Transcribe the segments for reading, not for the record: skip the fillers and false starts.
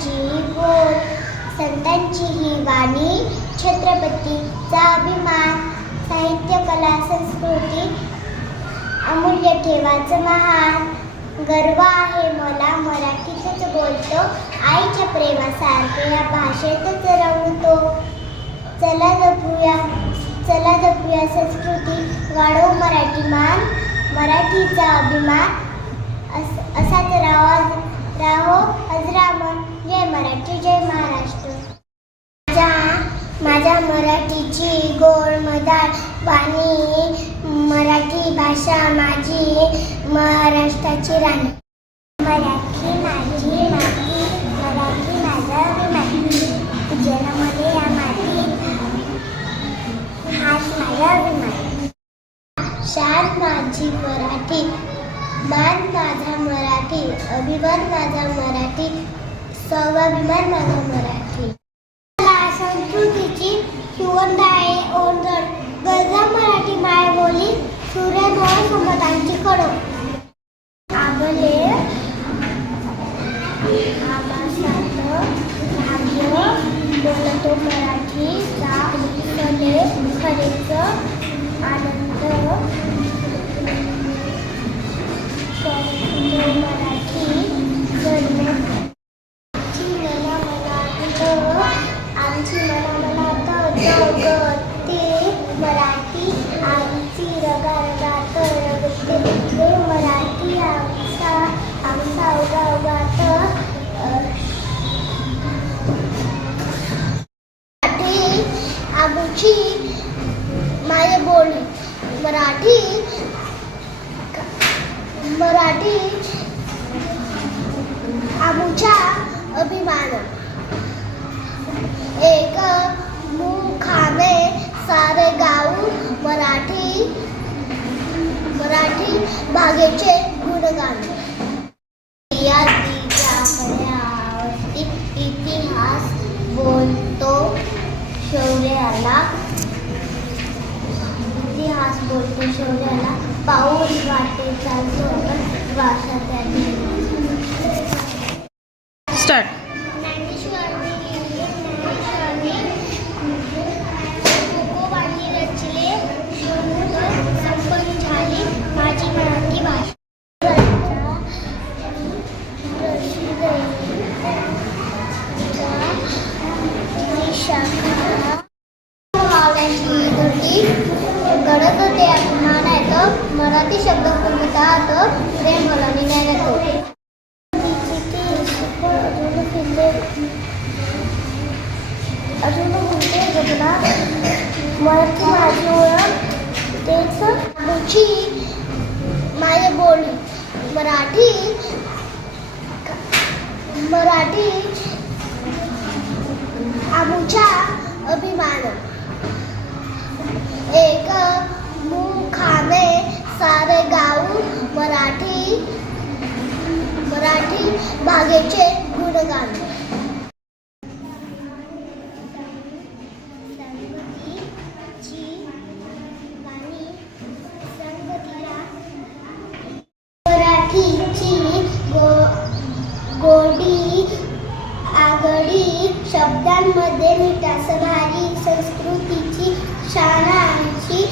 संतांची बोल, संतांची ही वाणी, छत्रपतीचा अभिमान, साहित्य कला संस्कृती अमूल्य ठेवाचं महान. गर्व आहे मला मराठीतच बोलतो, आईच्या प्रेमासारखे या भाषेतच रमतो. चला जपूया संस्कृती, वाढवू मराठी मान, मराठीचा अभिमान असाच राहो अजरामर. जय मराठी, जय महाराष्ट्र. माझ्या मराठीची गोड मदार वाणी, मराठी भाषा माझी महाराष्ट्राची राणी. मराठी माझी माती, मराठी माझा अभिमान, जन्मले या मातीत हाच माझा अभिमान. शान माझी मराठी, मान माझा मराठी, अभिमान माझा मराठी, स्वाभिमान माझा मराठी. संस्कृतीची सुगंधाळे ओंजळ, गरजा मराठी मायबोली, सूर्यडोळ समतांची कडक. आबले आबासाचं भाग्य, बोलतो मराठीचा कले खरेच आनंद, मराठी जन्म आमची गती, मराठी आमची रगारगात रगते, मराठी आमचा उगाउगात. मराठी आमची मायबोली, मराठी आमचा अभिमान. एक मुखाने सारे गाऊ मराठी भागेचे गुणगान. इतिहास बोलतो शौर्याला, पाऊस वाटेचा भाषा त्याने. स्टार्ट. माझी मराठी भाषा. घडत होते अभिमान येतो, मराठी शब्द पूर्णतः प्रेम मुलांनी न्याय येतो. अजून म्हणते जगला मराठी माझी ओळख, तेच आमची मायबोली, मराठी आमचा अभिमान. एक मुखाने सारे गाऊ मराठी भागेचे गुणगान. मराठीची गोडी आगडी, शब्दांमध्ये मिठास भारी, संस्कृतीची शानाची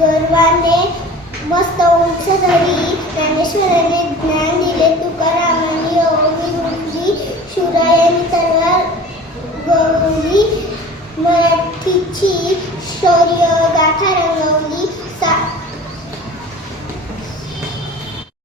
गर्वाने मस्त उंच धरी. ज्ञानेश्वराने ज्ञान दिले, तुकारामांनी ओवी रुंदी, शिवरायांनी तलवार गवली. मराठीची शौर्य